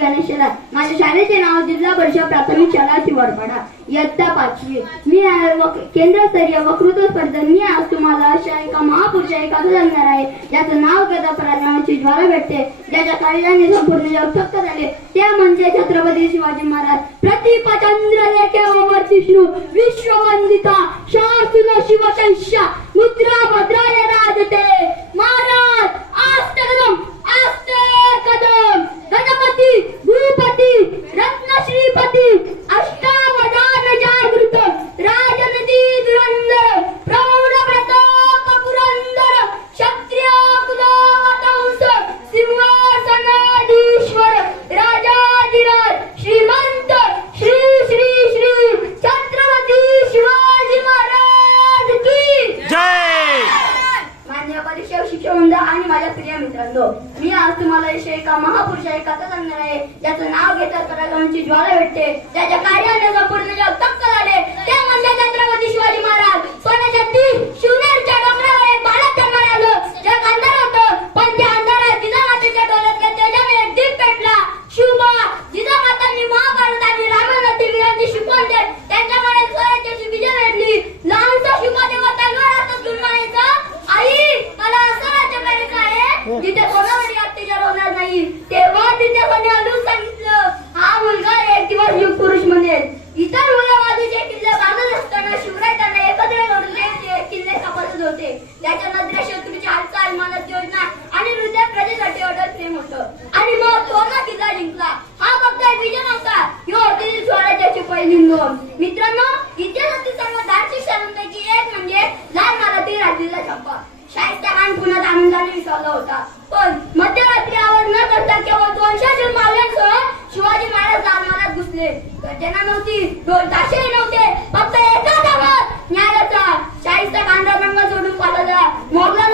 गणेशला. माझ्या शाळेचे नाव जिल्हा परिषद प्राथमिक शाळा शिवरपाडा, इयत्ता 5वी. मी केंद्रस्तरीय वक्तृत्व स्पर्धेत मी आज तुम्हाला अशा एका महापुरुषाची कथा सांगणार आहे, ज्याचं नाव घेता पराक्रमाची ज्वाला भेटते, ज्याच्या कार्याने संपूर्ण जग थक्क झाले, ते म्हणजे छत्रपती शिवाजी महाराज. प्रतिप चंद्र लेखेवर विष्णू विश्ववंदिता शासुन शिवशंष्या मुद्रा भद्राय राजते. महाराज आस्ते कदम गणपती भूपती रत्न श्रीपती अष्टावधान जागृत राजनदी धुरंधर प्रौढ प्रताप पुरंदर क्षत्रिय कुलवंश सिंहासनाधीश्वर राजाधिराज श्रीमंत श्री श्री श्री छत्रपती शिवाजी महाराज की जय. मान्य परीक्षा शिक्षक आणि माझ्या प्रिय मित्रांनो, मी आज तुम्हाला एका महापुरुषाची कथा सांगणार आहे, ज्याचं नाव घेता पराक्रमाची ज्वाला भेटते, ज्याच्या कार्याने संपूर्ण जग थक्क झाले, ते म्हणजे छत्रपती शिवाजी महाराज. सोन्याच्या 30 शिवनेरच्या डोंगरावर एक बालक जन्माला आलं. जग अंधार होतं, पण त्या अंधारात जिजामातेच्या डोळ्यातल्या तेजाने एक दीप पेटला. शिवबा जिजामातांनी महाभारत आणि रामायणातील वीरांची शिकवण देत त्यांच्याकडे स्वराज्याची विजय मिळवली. लहानसा शिवबा तेव्हा तलवार हातात घेऊन म्हणायचा, आई मला असं राज्य करायचं आहे जिथे कोणावरही अत्याचार होणार नाही. तेव्हा तिच्या कोणी अजून सांगितलं, हा मुलगा एक दिवस युग पुरुष म्हणेल. इतर मुलं बाजूचे किल्ले बांधत असताना शिवराय त्यांना एकत्र करून ते किल्ले कापत होते. त्याच्या नजरे शत्रूची हालचाल मनात योजना आणि हृदय प्रजेसाठी ओढत प्रेम होतं. आणि मग तो ना किल्ला जिंकला. हा फक्त एक विजय नव्हता, ही होती स्वराज्याची पहिली नोंद. मित्रांनो, इतिहासातील सर्वात धाडसी क्षणांपैकी एक म्हणजे लाल महालातील राजलीला छापा. शाहिस्ता खान पुन्हा आनंदाने विसरला होता, पण मध्यरात्री आवाज न करता केवळ 200 मावळ्यांसह शिवाजी महाराज लाल महालात घुसले. गर्जना नव्हती, ढोल ताशेही नव्हते, फक्त एकाच आवाज न्यायाचा. शाहिस्ता खान रंग सोडून पाठवला. मोगलं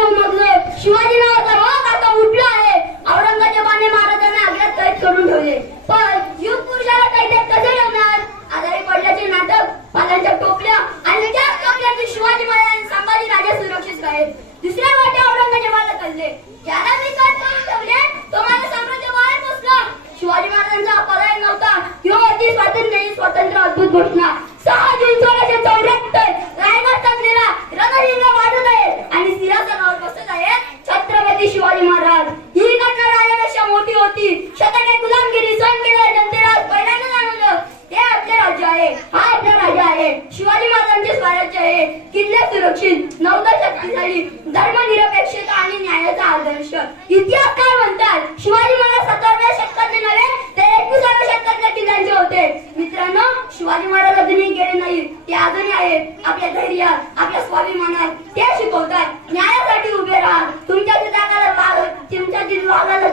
शिवाजी नावाचा वाघ आता उठला आहे. औरंगजेबाने महाराजांना आग्र्यात कैद करून ठेवले. पण युग पुरुषाला कैदेत कसे ठेवणार? आजारी पडल्याचे नाटक, पालांच्या टोपल्या आणि त्या टोपल्यातून शिवाजी महाराज संभाजी राजा सुरक्षित आहेत. दुसऱ्या गोष्टी औरंगजेबाला कळले, ज्याला मी कैद करून ठेवले तो माझ्या साम्राज्य बाहेर पोचला. शिवाजी महाराजांचा पर्याय नव्हता, किंवा होती स्वातंत्र्याची स्वतंत्र अद्भुत घोषणा. 6 जून 1674 रायगड ताकलेला रणहिंग वाढत आहे आणि सिंहासनावर बसत आहेत छत्रपती शिवाजी महाराज. ही घटना राजापेक्षा मोठी होती. शतके गुलामगिरी सहन केल्या जनतेला पहिल्यांदा जाणवलं, हे आपले राज्य आहे, हा आपला राजा आहे. शिवाजी महाराजांचे स्वराज्य आहे. किल्ले सुरक्षित, नौदल शक्तिशाली, धर्मनिरपेक्षता आणि न्यायाचा आदर्श. इतिहासकार म्हणतात, शिवाजी महाराज 17व्या शतकातले नव्हे तर 21व्या शतकातल्या किल्ल्यांचे होते. मित्रांनो, शिवाजी महाराज अजूनही गेले नाही, ते अजूनही आहेत. आपल्या धैर्यात, आपल्या स्वाभिमानात ते शिकवतात, न्यायासाठी उभे राहा. तुमच्या जिल्ह्याला